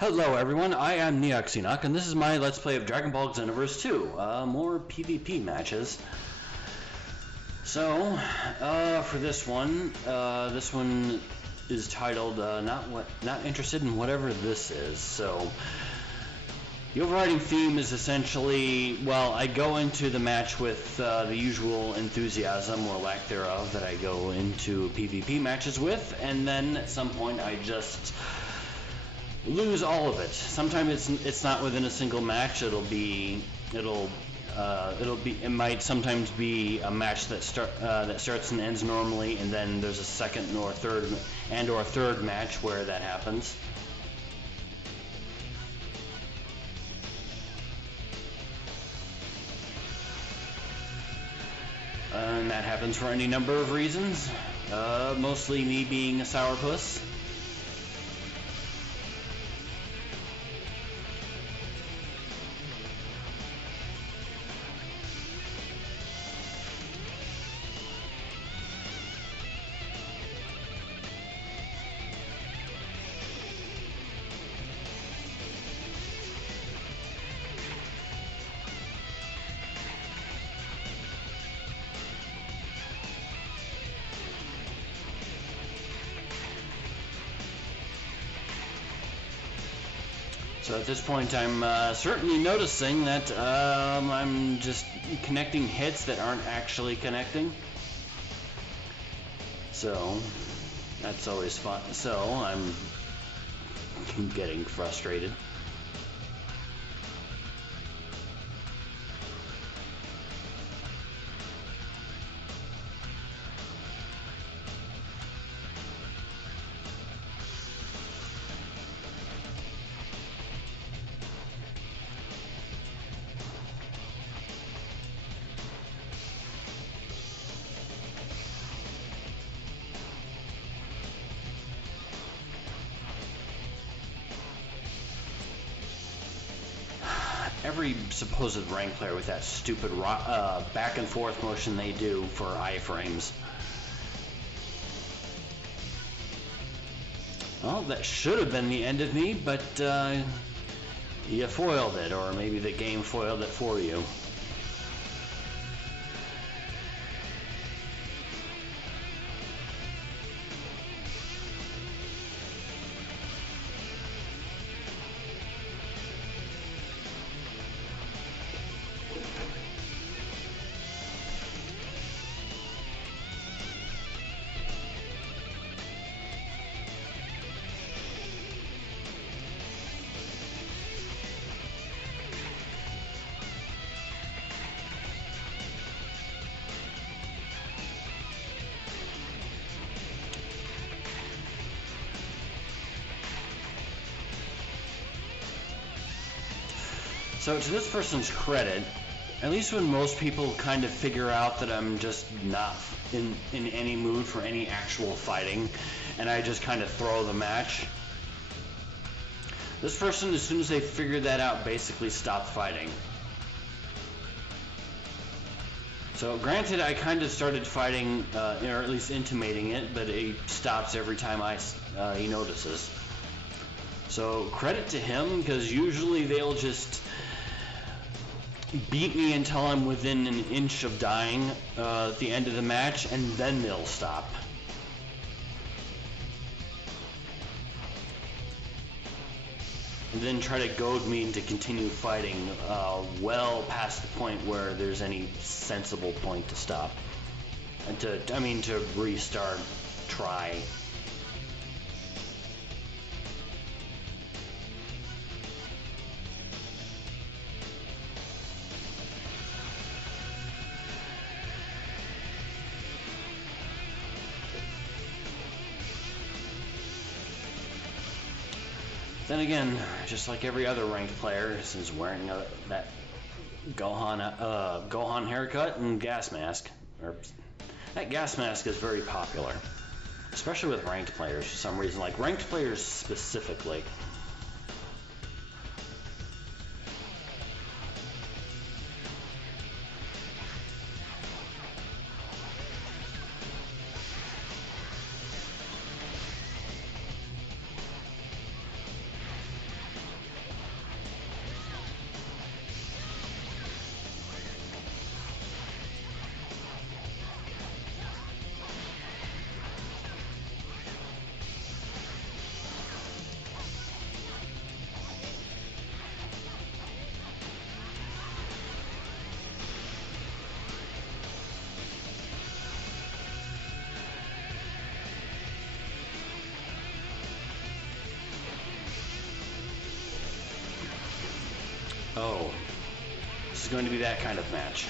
Hello everyone, I am Neoxenoc, and this is my Let's Play of Dragon Ball Xenoverse 2. More PvP matches. So, for this one is titled, Not Interested in Whatever This Is. So, the overriding theme is essentially, well, I go into the match with the usual enthusiasm, or lack thereof, that I go into PvP matches with, and then at some point I just lose all of it. Sometimes it's not within a single match. It might sometimes be a match that starts and ends normally, and then there's a second or third match where that happens. And that happens for any number of reasons. Mostly me being a sourpuss. So at this point, I'm certainly noticing that I'm just connecting hits that aren't actually connecting. So that's always fun. So I'm getting frustrated. Every supposed rank player with that stupid back and forth motion they do for iframes. Well, that should have been the end of me, but you foiled it, or maybe the game foiled it for you. So to this person's credit, at least when most people kind of figure out that I'm just not in any mood for any actual fighting, and I just kind of throw the match, this person, as soon as they figured that out, basically stopped fighting. So granted, I kind of started fighting, or at least intimating it, but it stops every time he notices. So credit to him, because usually they'll just beat me until I'm within an inch of dying at the end of the match, and then they'll stop. And then try to goad me to continue fighting well past the point where there's any sensible point to stop. And to restart, try. Then again, just like every other ranked player, since wearing that Gohan haircut and gas mask, that gas mask is very popular, especially with ranked players for some reason, like ranked players specifically. Oh, this is going to be that kind of match.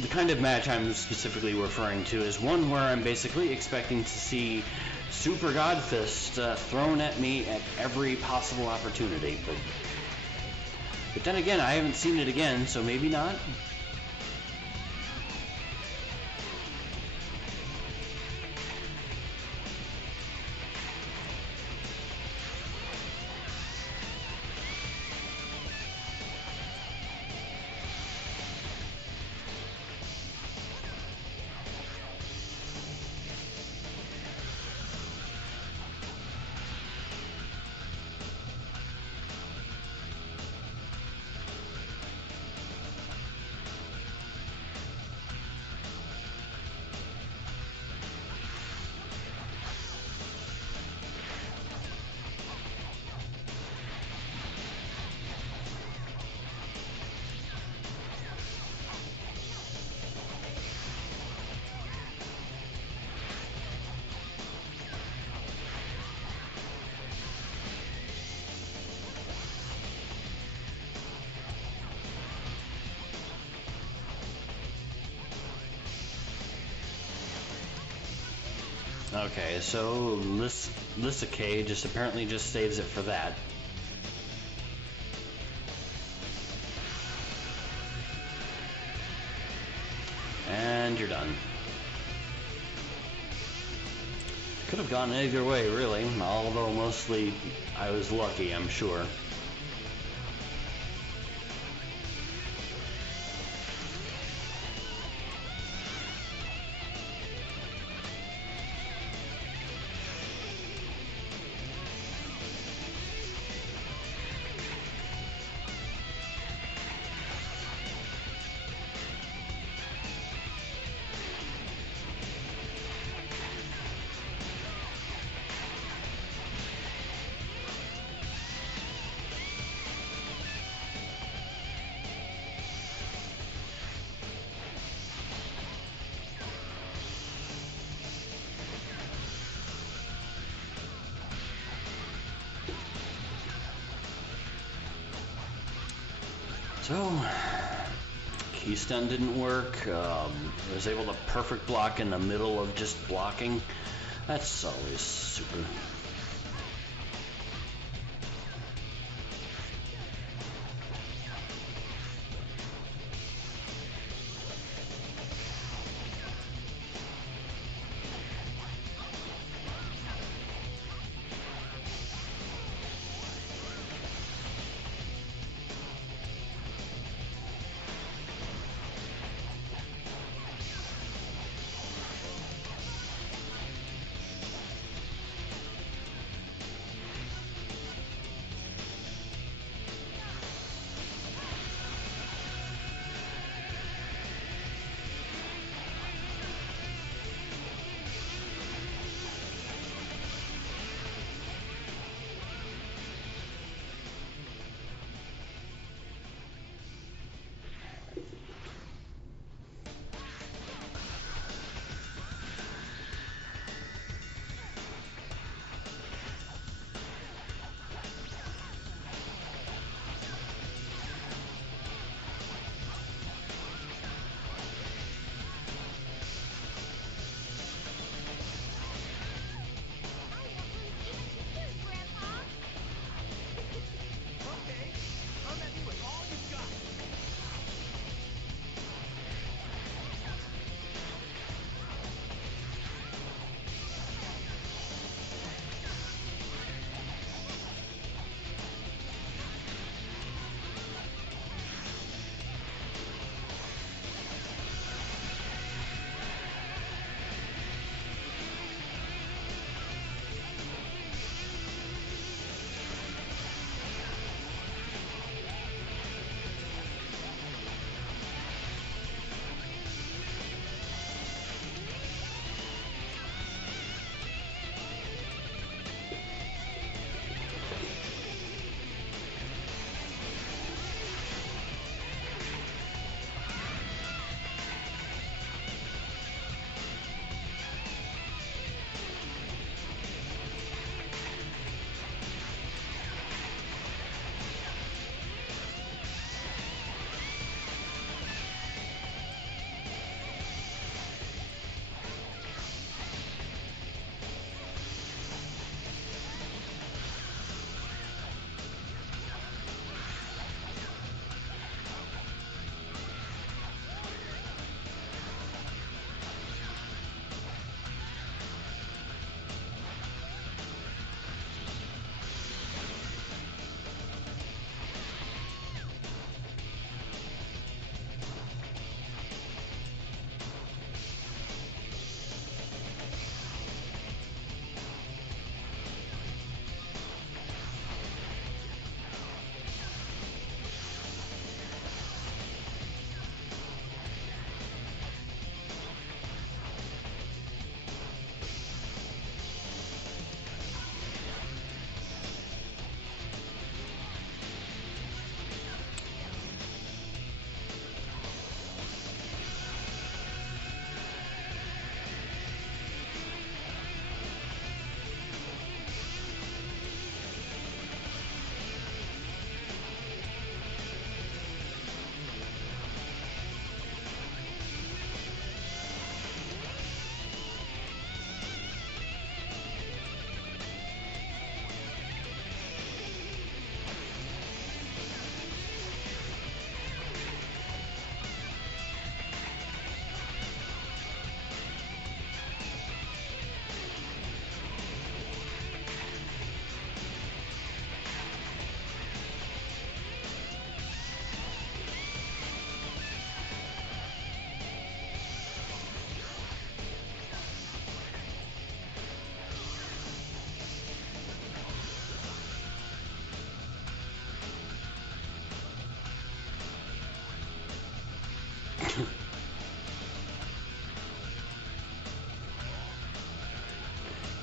The kind of match I'm specifically referring to is one where I'm basically expecting to see Super Godfist thrown at me at every possible opportunity. But then again, I haven't seen it again, so maybe not. Okay, so Lissa K just apparently just saves it for that. And you're done. Could have gone either way, really, although mostly I was lucky, I'm sure. So, key stun didn't work. I was able to perfect block in the middle of just blocking. That's always super.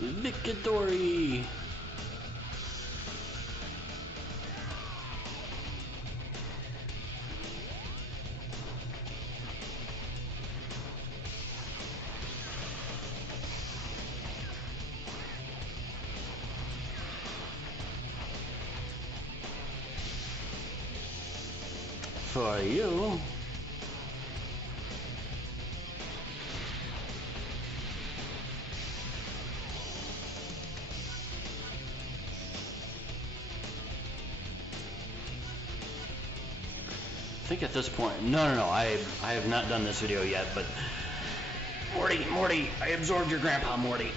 Victory! For you. I think at this point, no, I have not done this video yet, but Morty, I absorbed your grandpa, Morty.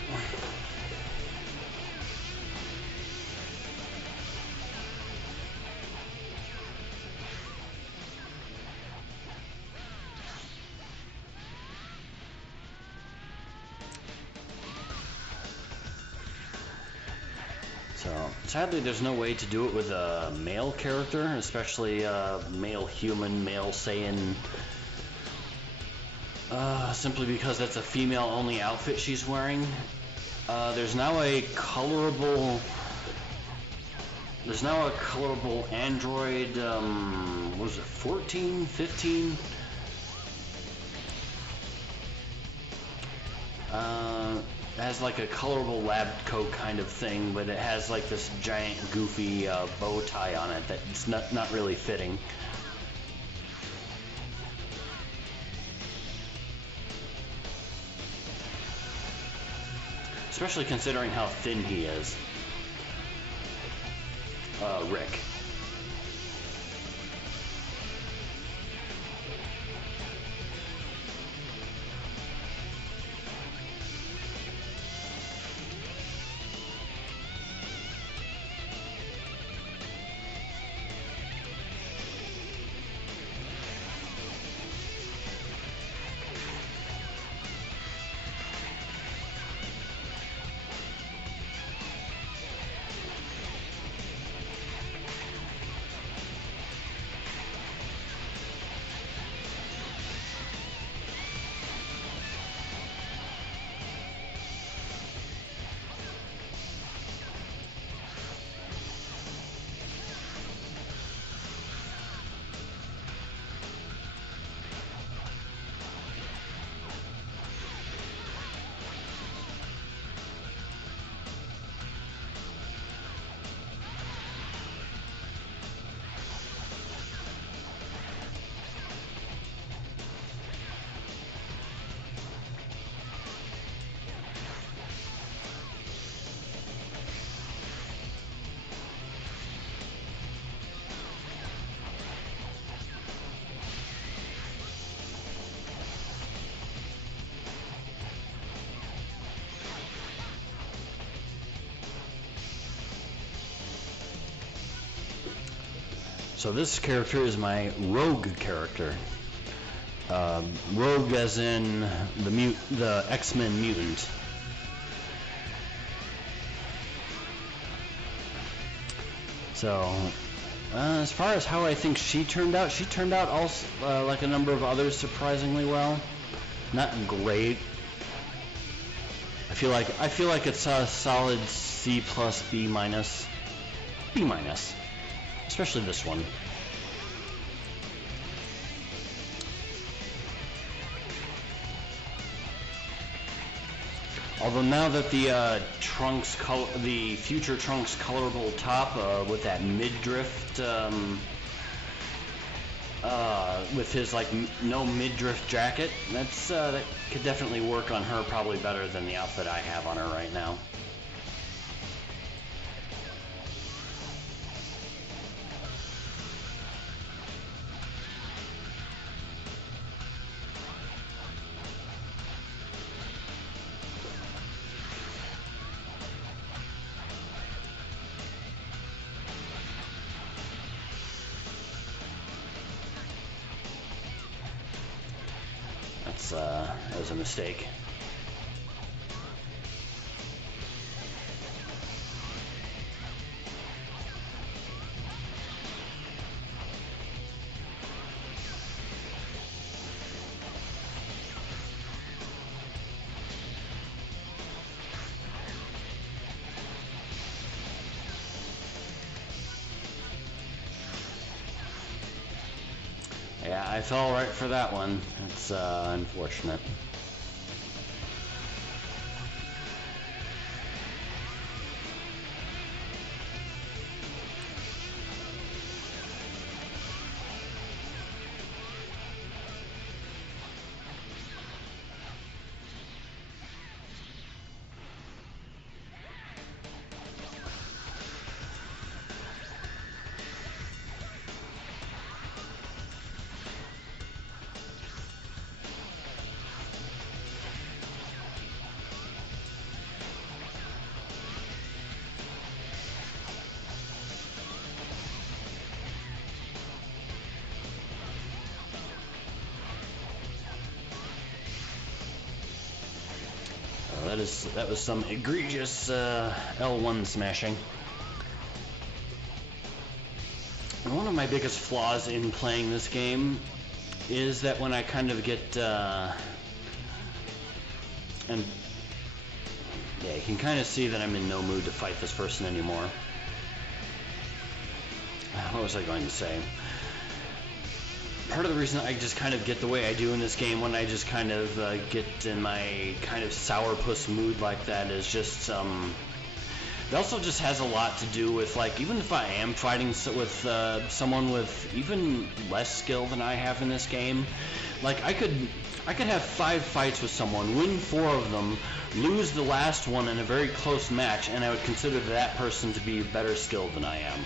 So, sadly there's no way to do it with a male character, especially male human, male Saiyan, simply because that's a female-only outfit she's wearing. There's now a colorable android, what was it, 14, 15? It has like a colorable lab coat kind of thing, but it has like this giant goofy bow tie on it that's not really fitting. Especially considering how thin he is. Rick. So this character is my rogue character. Rogue as in the X-Men mutant. So, as far as how I think she turned out also like a number of others surprisingly well. Not great. I feel like it's a solid C plus B minus. B minus. Especially this one. Although now that the the future Trunks colorable top with that mid-drift, with his like no mid-drift jacket, that could definitely work on her probably better than the outfit I have on her right now. That was a mistake. I fell right for that one. It's unfortunate. That was some egregious L1 smashing. And one of my biggest flaws in playing this game is that when I kind of get and yeah, you can kind of see that I'm in no mood to fight this person anymore. What was I going to say? Part of the reason I just kind of get the way I do in this game when I just kind of get in my kind of sourpuss mood like that is just it also just has a lot to do with, like, even if I am fighting with someone with even less skill than I have in this game, like I could have 5 fights with someone, win 4 of them, lose the last one in a very close match, and I would consider that person to be better skilled than I am.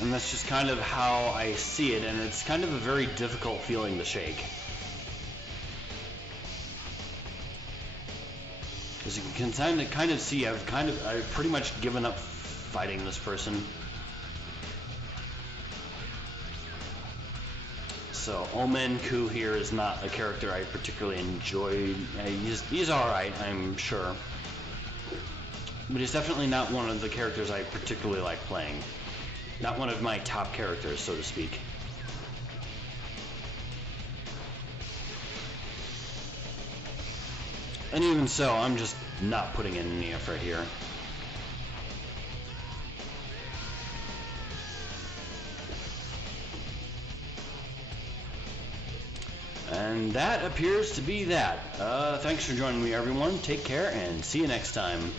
And that's just kind of how I see it, and it's kind of a very difficult feeling to shake. As you can kind of see, I've pretty much given up fighting this person. So Omenku here is not a character I particularly enjoy. He's alright, I'm sure. But he's definitely not one of the characters I particularly like playing. Not one of my top characters, so to speak. And even so, I'm just not putting in any effort here. And that appears to be that. Thanks for joining me, everyone. Take care, and see you next time.